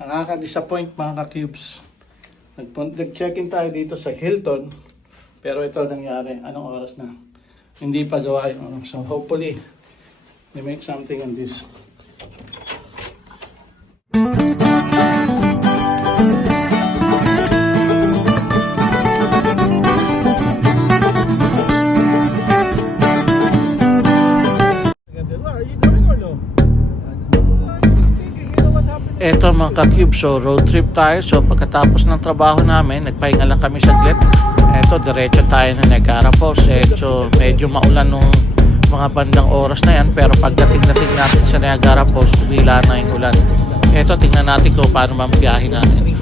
Nakaka-disappoint mga ka-cubes. Nag-check-in tayo dito sa Hilton. Pero ito nangyari. Anong oras na? Hindi pa gawa yung so hopefully, we make something on this. Eto mga ka-cube, so road trip tayo. So pagkatapos ng trabaho namin, nagpahinga lang kami saglit. Eto, diretso tayo na Niagara Falls. So medyo maulan nung mga bandang oras na yan. Pero pagdating natin sa Niagara Falls, lila na yung ulan. Eto, tingnan natin kung paano mambiyahin natin.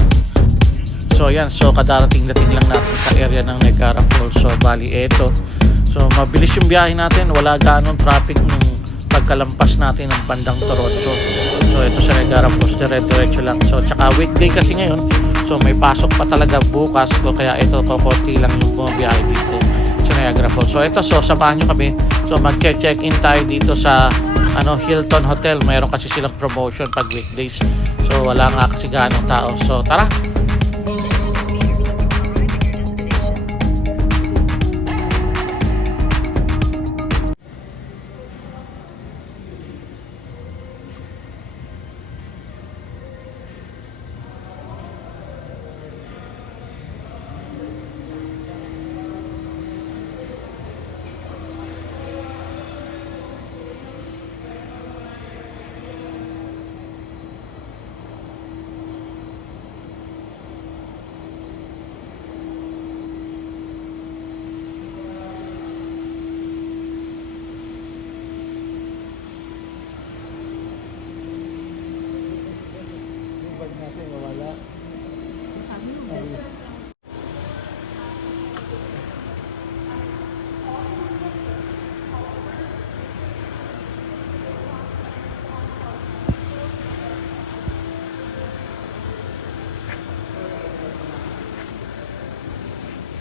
So yan, so kadarating-dating lang natin sa area ng Niagara Falls. So bali eto. So mabilis yung biyahe natin. Wala ganong traffic nung pagkalampas natin ng bandang Toronto. So ito sa Niagara Falls, diretso lang. So tsaka weekday kasi ngayon, so may pasok pa talaga bukas. So kaya ito, konti lang yung bumabiyahe dito sa Niagara Falls. So ito, so samahan nyo kami. So mag-check-in tayo dito sa Hilton Hotel. Mayroon kasi silang promotion pag weekdays. So wala nga kasi ganong tao. So tara!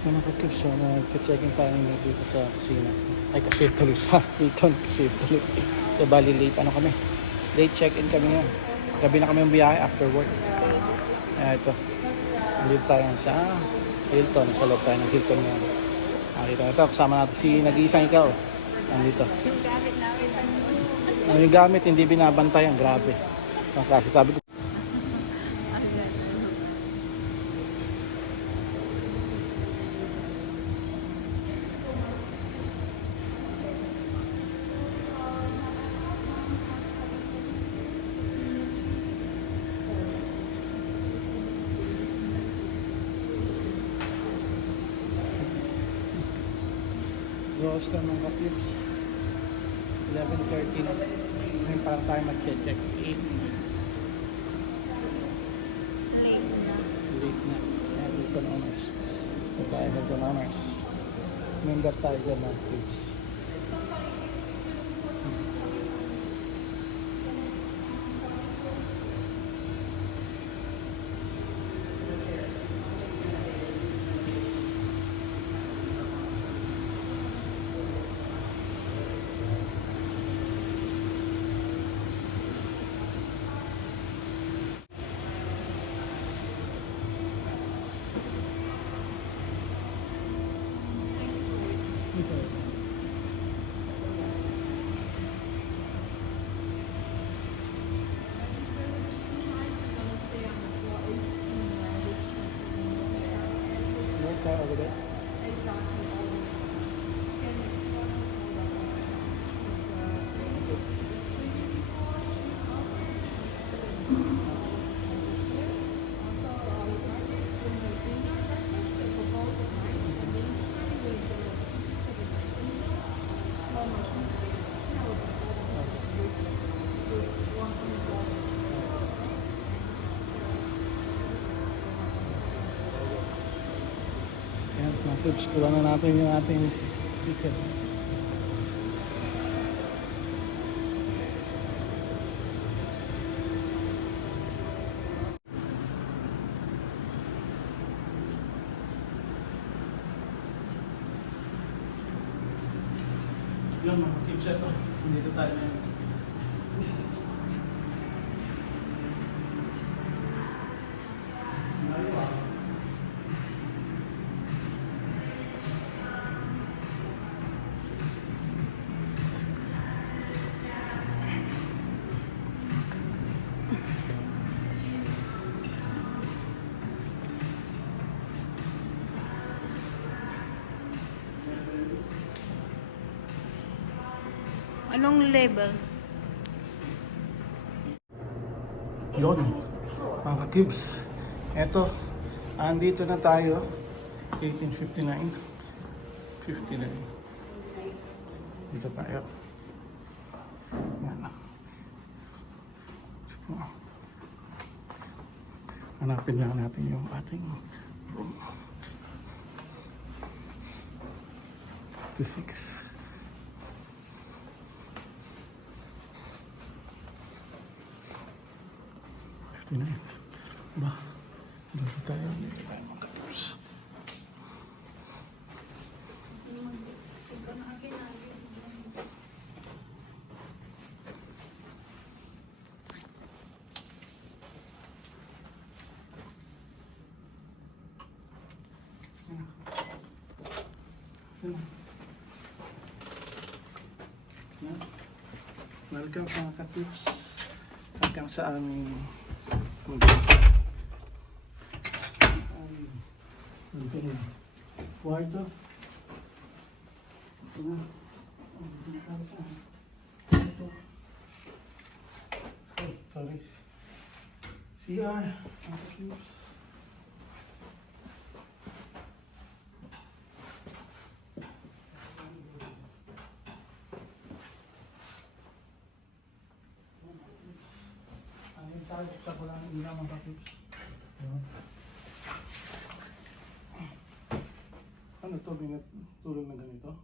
Mga ka-cubes, so nag-check-in tayo dito sa casino. Ay, kasi tuloy sa Hilton, kasi tuloy. So bali late kami. Late check-in kami ngayon. Gabi na kami yung biyahe after work. Ito. Dito tayo sa Hilton. Sa loob tayo ng Hilton ngayon. Nakita ito, kasama natin si nag-iisang ikaw. Nandito. Yung gamit, hindi binabantayan. Grabe. Kasi sabi ko, Rose na mga ka-cubes. 11:13. Ngayon parang tayo mag-check-in. Late na. Ayan, Hilton Honors. So tayo Hilton Honors. Member tayo dyan mga cubes. Over there. Mga tips, kulang na natin yung ating ticket. Yun mga tips ito. Dito tayo ngayon. Anong level? Yun, mga ka-cubes. Eto, andito na tayo. 1859. 59. Dito tayo. Yan. Hanapin lang natin yung ating room. To fix. Ba, dito tayo mga kapos. Welcome mga kapos. Welcome sa aming kwarto. Sorry. CR. Ano tayo sa kulang ng ilaw mga kapits? Ano to? Binatulog na ganito?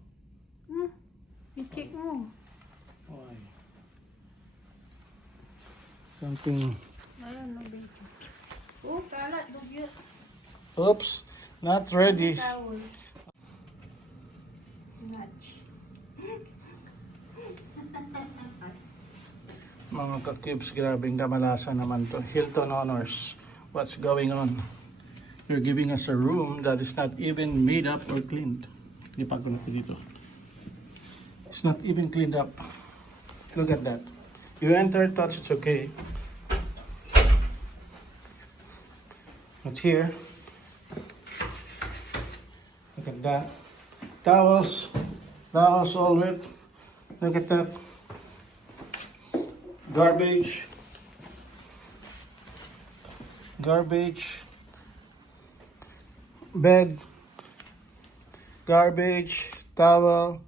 I-check mo. Okay. Something. Ayun, nabito. Oh, kalat, dugyot. Oops, not ready. Towel. Nudge. Mga ka-cubes, grabing kamalasan naman to. Hilton Honors. What's going on? You're giving us a room that is not even made up or cleaned. Hindi pa ako dito. It's not even cleaned up. Look at that. You enter, touch, it's okay. But here, look at that. Towels all wet. Look at that. Garbage. Bed. Garbage. Towel.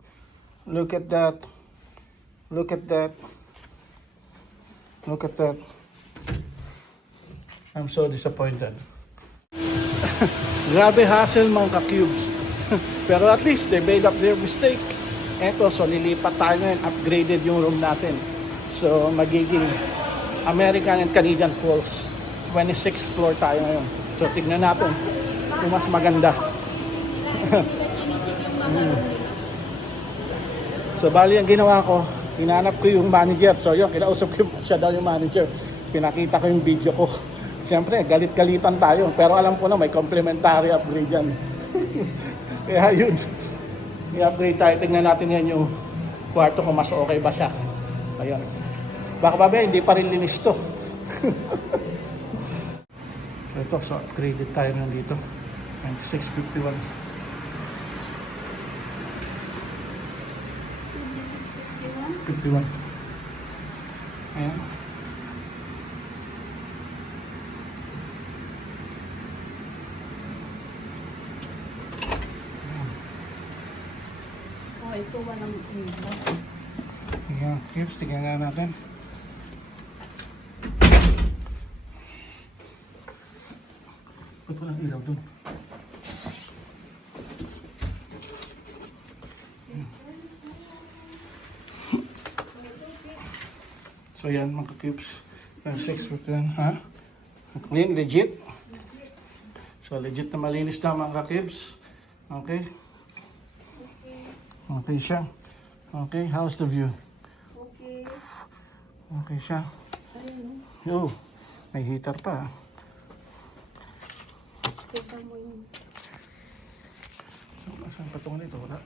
Look at that. Look at that. Look at that. I'm so disappointed. Grabe hassle mga ka-cubes. Pero at least they made up their mistake. Eto, so nilipat tayo ngayon. Upgraded yung room natin. So magiging American and Canadian Falls. 26th floor tayo ngayon. So tignan natin yung mas maganda. So bali ang ginawa ko, hinanap ko yung manager. So yun, kinausap ko siya daw yung manager. Pinakita ko yung video ko. Siyempre, galit-galitan tayo. Pero alam ko na may complimentary upgrade yan. Kaya yun, i-upgrade tayo. Tignan natin yan yung kwarto kung mas okay ba siya. Ayun. Baka babaya, hindi pa rin linis to. Ito, so upgraded tayo na dito. 9651. 51. Ayan. Oh, ito walang iba. Ayan, cubes, tingnan nga natin. Ba't walang ilaw dun? So yan mga cubes. 651, ha? Clean, legit. So legit na malinis na mga cubes. Okay. Okay siya. Okay, how's the view? Okay. Okay siya. Ayun, Oh, may heater pa. kita mo yung... So, saan pa ito nito? Wala.